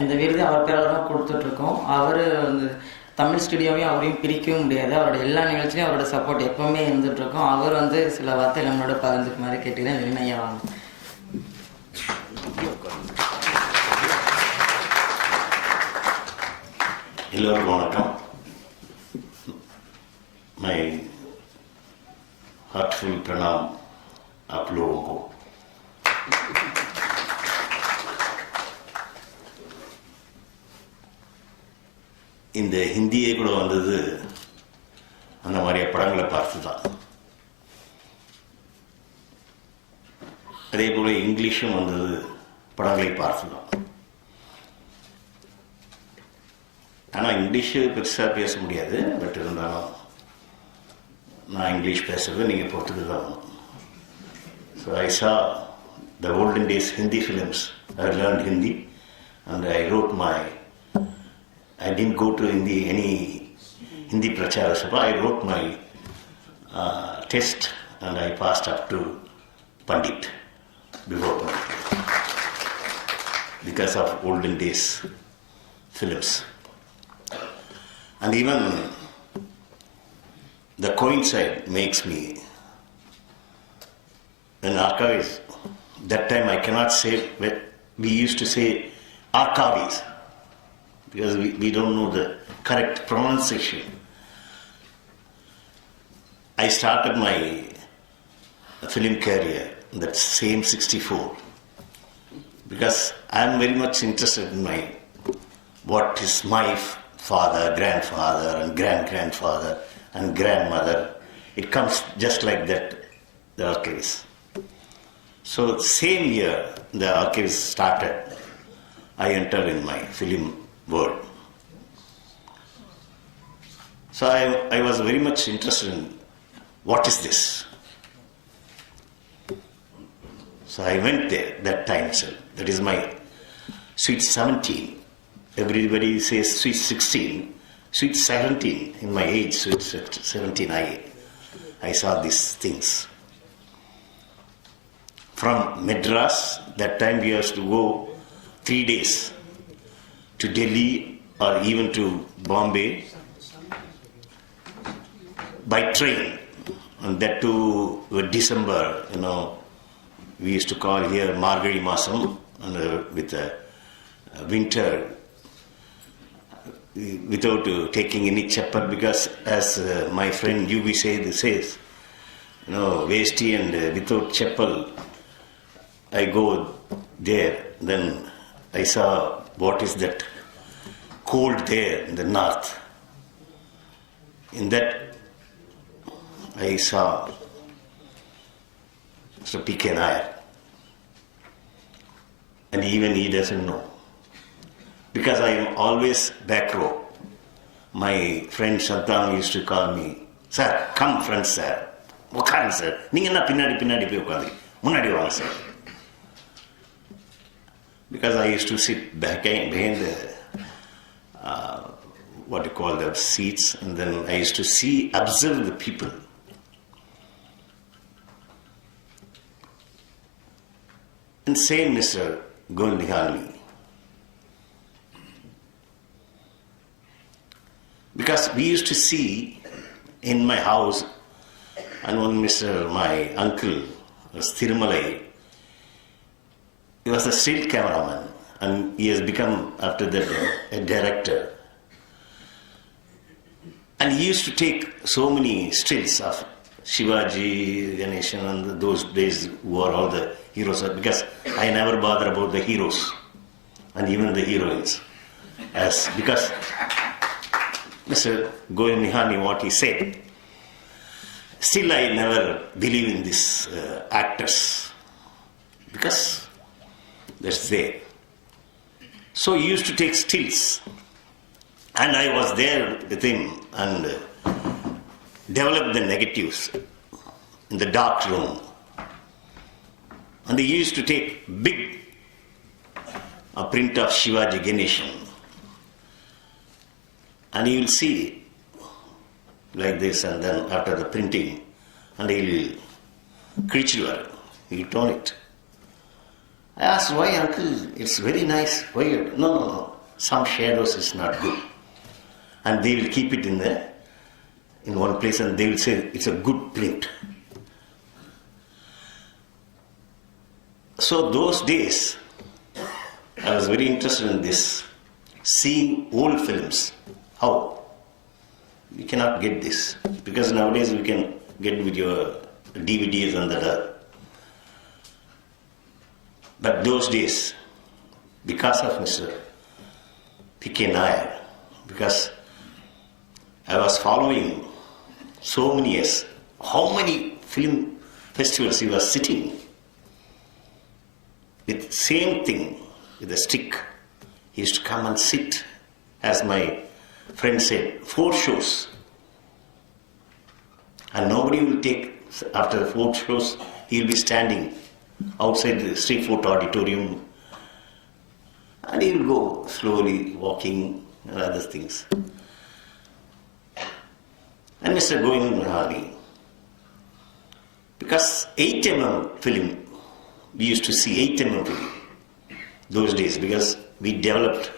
இந்த விருது அவர் பேரால் தான் கொடுத்துட்ருக்கோம். அவர் வந்து தமிழ் ஸ்டுடியோவையும் அவரையும் பிரிக்கவும் முடியாது. அவரோட எல்லா நிகழ்ச்சியும் அவரோட சப்போர்ட் எப்போவுமே இருந்துகிட்ருக்கோம். அவர் வந்து சில வார்த்தைகள் நம்மளோட பகிர்ந்துக்கு மாதிரி கேட்டுக்கிறேன். லெனின் ஐயா வாங்க. எல்லோருக்கும் வணக்கம். மை हार्टफुल प्रणाम आप लोगों को. இந்த ஹிந்தியே கூட வந்தது அந்த மாதிரியா படங்களை பார்த்து தான். அதே போல இங்கிலீஷும் வந்தது படங்களை பார்த்து தான். ஆனால் இங்கிலீஷு பெருசாக பேச முடியாது. பட் இருந்தாலும் நான் இங்கிலீஷ் பேசுறது நீங்கள் பொறுத்துக்கு தான். So I saw the olden days Hindi films. I learned Hindi and I wrote I didn't go to any Hindi Prachara Sabha. I wrote my test and I passed up to Pandit before Pandit because of olden days films. And even the coincide makes me an archivist. That time I cannot say, we used to say archivist because we don't know the correct pronunciation. I started my film career in that same 64 because I am very much interested in what is my father, grandfather and grandfather and grandmother. It comes just like that, the archives. So same year the archives started, I entered in my film world. So I was very much interested in what is this. So I went there that time itself. That is my sweet 17. Everybody says sweet 16. Sweet 17, in my age, sweet 17, I saw these things. From Madras, that time we used to go 3 days to Delhi or even to Bombay by train. And that too, December, we used to call here Margari Masam, with a winter, without taking any chappal, because as my friend UB says, Vesti and without chappal, I go there, then I saw what is that cold there in the north. In that, I saw Mr. P.K. Nair, and even he doesn't know. Because I am always back row. My friend Shantam used to call me, "Sir, come front, sir. Ukhan, sir. Ninga na pinadi pe ukandi. Munadi vaanga, sir." Because I used to sit behind the what you call the seats, and then I used to observe the people. And same Mr. Gondihani. Because we used to see in my house, and one my uncle was Thirumalai. He was a still cameraman, and he has become after that a director. And he used to take so many stills of Shivaji, Ganeshan, and those days who are all the heroes. Because I never bother about the heroes and even the heroines, because Mr. Govind Nihani, what he said, still I never believe in these actors, because that's there. So he used to take stills, and I was there with him and developed the negatives in the dark room. And he used to take big print of Shivaji Ganeshan. And he will see like this, and then after the printing, and he will creature, he will tone it. I asked, why, uncle? It's very nice. Why? No. Some shadows is not good. And they will keep it in one place and they will say it's a good print. So those days, I was very interested in this. Seeing old films. How? We cannot get this. Because nowadays we can get with your DVDs and that. But those days, because of Mr. P.K. Nair, because I was following so many years, how many film festivals he was sitting with same thing, with a stick. He used to come and sit, as my friend said, 4 shows. And nobody will take, after the 4 shows, he will be standing outside the Street Fort Auditorium and he will go slowly walking and other things. And Mr. Govind, because 8mm film, we used to see 8mm film those days because we developed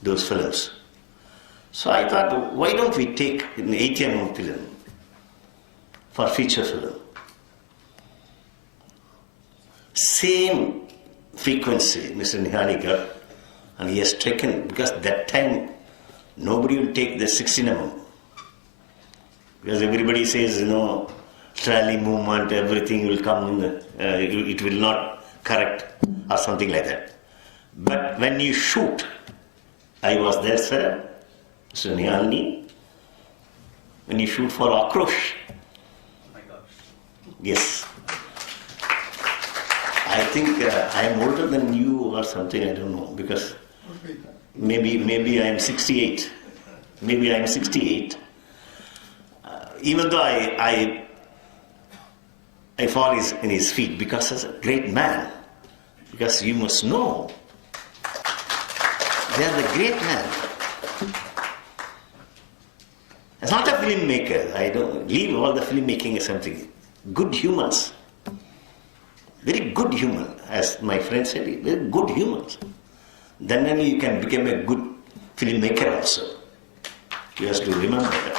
those films. So I thought, why don't we take an 8mm film for feature film? Same frequency, Mr. Nihani got, and he has taken, because that time nobody will take the 16mm. Because everybody says, trolley movement, everything will come, it will not correct or something like that. But when you shoot, I was there, sir, Mr. Nihani, when you shoot for Akrosh. Oh my gosh. Yes. I think I am older than you or something, I don't know, because maybe I am 68. Maybe I am 68. Even though I fall in his feet because he's a great man. Because you must know, they are the great man. As not a filmmaker, I don't leave all the filmmaking as something. Good humans. Very good human, as my friend said, very good humans. Then only you can become a good filmmaker also. You have to remember that.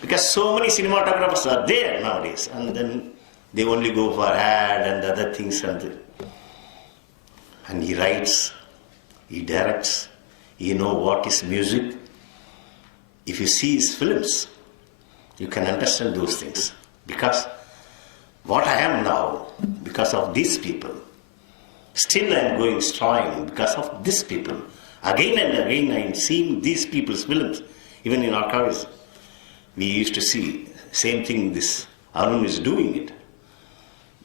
Because so many cinematographers are there nowadays, and then they only go for ad and other things. And he writes, he directs, he knows what is music. If you see his films, you can understand those things. Because what I am now, because of these people, still I am going strong because of these people. Again and again I am seeing these people's films. Even in archives, we used to see same thing this Arun is doing it,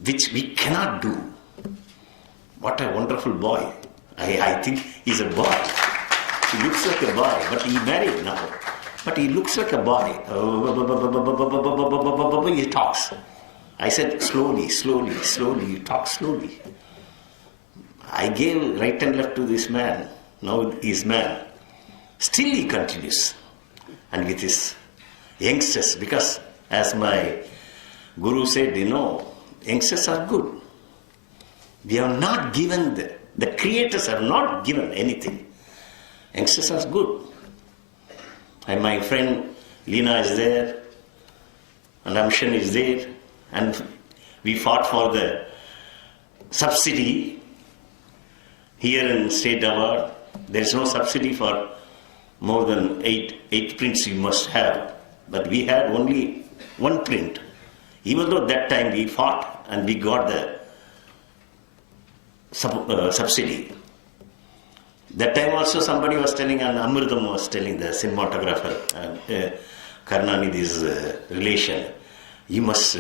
which we cannot do. What a wonderful boy. I think he's a boy. He looks like a boy, but he married now. But he looks like a boy. He talks. I said, slowly, you talk slowly. I gave right and left to this man. Now he's man. Still he continues. And with his youngsters, because as my guru said, youngsters are good. We have not given, the creators have not given anything. Youngsters are good. And my friend Lina is there, and Amshan is there. And we fought for the subsidy here in State Award. There is no subsidy for more than 8 prints you must have. But we had only 1 print. Even though that time we fought and we got the subsidy. That time also somebody was telling, and Amritam was telling, the cinematographer, Karunanidhi's relation, you must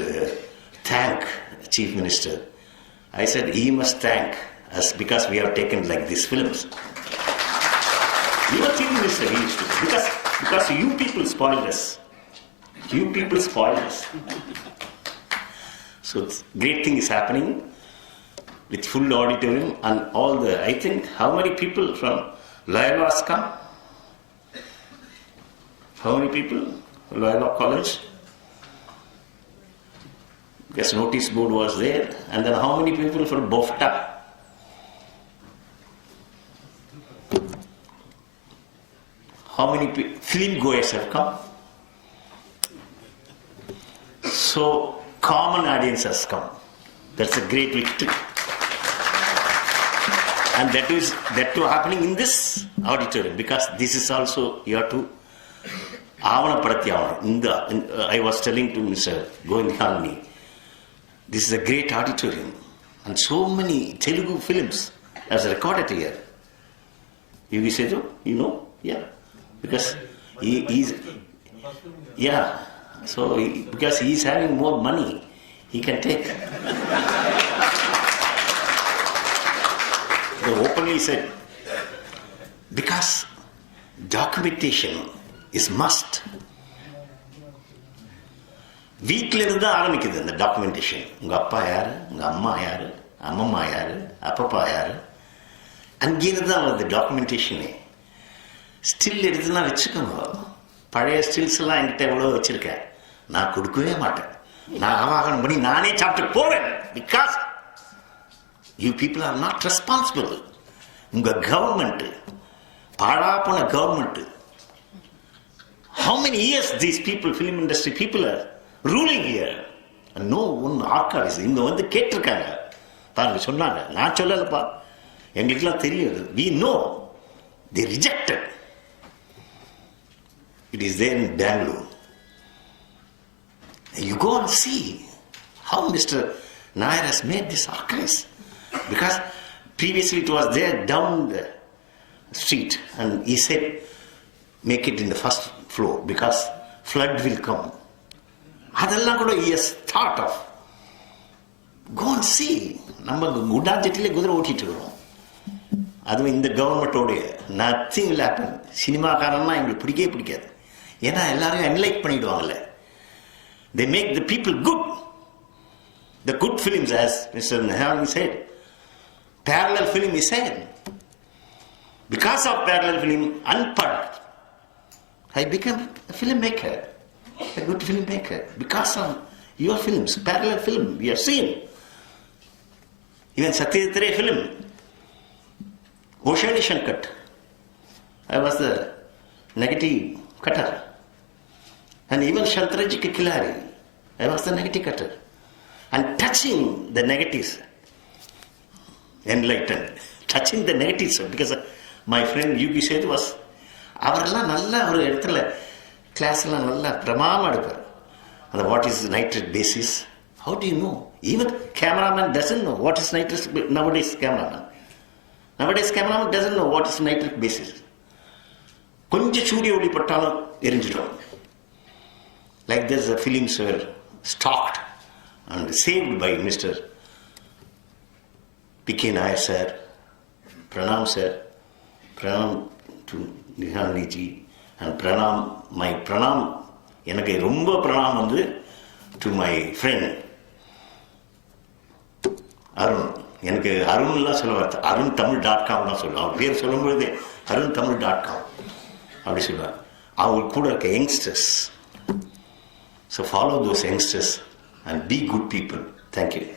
thank Chief Minister. I said, he must thank us because we have taken like these films. You are Chief Minister, he used to, because you people spoiled us. You people spoiled us. So great thing is happening with full auditorium and all the, I think, how many people from Loyola come? How many people? Loyola College? Because notice board was there. And then how many people for BOFTA? How many film goers have come? So common audience has come. That's a great victory. And that too happening in this auditorium, because this is also, you have to I was telling to Mr. Govindhalani, this is a great auditorium and so many Telugu films as recorded here. You say so? You know? Yeah. Because he's so because he's having more money, he can take. They openly said, because documentation is must. வீட்டில் இருந்து ஆரம்பிக்குது இந்த documentation. உங்க அப்பா யாரு, உங்க அம்மா யாரு, அம்மம்மா யாரு, அப்பப்பா யாரு, அங்கிருந்து தான் வருது டாக்குமெண்டேஷனே. ஸ்டில் எடுத்துலாம் வச்சுக்கோங்க. பழைய ஸ்டில்ஸ் எல்லாம் என்கிட்ட எவ்வளோ வச்சிருக்கேன். நான் கொடுக்கவே மாட்டேன். நான் ஆவாகனம் பண்ணி நானே சாப்பிட்டு போவேன். Because you people are not responsible. உங்க கவர்மெண்ட் பாழா போன government. How many years these people, film industry people are ruling here? And no one archives. இங்க வந்து கேட்டிருக்காங்க. பாருங்க சொன்னாங்க. நான் சொல்லலப்பா. எங்களுக்குலாம் தெரியும். We know. They rejected. It is there in Bangalore. You go and see how Mr. Nair has made this archives. Because previously it was there down the street, and he said, make it in the first floor because flood will come. Adella kuda he has thought of. Go and see. நம்ம குடாஜெட்டிலே குதிரை ஓட்டிட்டு இருக்கிறோம். அதுவும் இந்த கவர்மெண்டோடைய nothing will happen. சினிமாக்காரன்னா எங்களுக்கு பிடிக்கவே பிடிக்காது. ஏன்னா எல்லாரையும் என்லைட் பண்ணிடுவாங்கல்ல. They make the people good. The good films, as Mr. Nehani said, parallel film is said. Because of parallel film, unplugged, I became a filmmaker, a good filmmaker. Because of your films, parallel film, we have seen. Even Satyajit film, Oceanation cut. I was the negative cutter. And even Shantarji Killari, I was the negative cutter. And touching the negatives, enlightened, touching the negatives, because my friend Yugi said was, அவரெல்லாம் நல்ல ஒரு இடத்துல கிளாஸ்லாம் நல்லா பிரமாமா எடுப்பார். அந்த what is nitrate basis, how do you know? Even cameraman doesn't know what is nitrate. Nowadays cameraman doesn't know what is nitrate basis. கொஞ்சம் சூரிய ஒளி பட்டாலும் எரிஞ்சிடும். Like this films were stocked and saved by mister P.K. Nair sir, Pranam sir, Pranam to Nihani ji, and Pranam, my Pranam, எனக்கு ரொம்ப பிரணாம் வந்து to my friend Arun. எனக்கு அருண்லாம் சொல்ல வார்த்தை aruntamil.com தான் சொல்லுவேன். அவர் பேர் சொல்லும்பொழுது aruntamil.com அப்படி சொல்லுவார். அவங்க கூட இருக்க youngsters. So follow those youngsters and be good people. Thank you.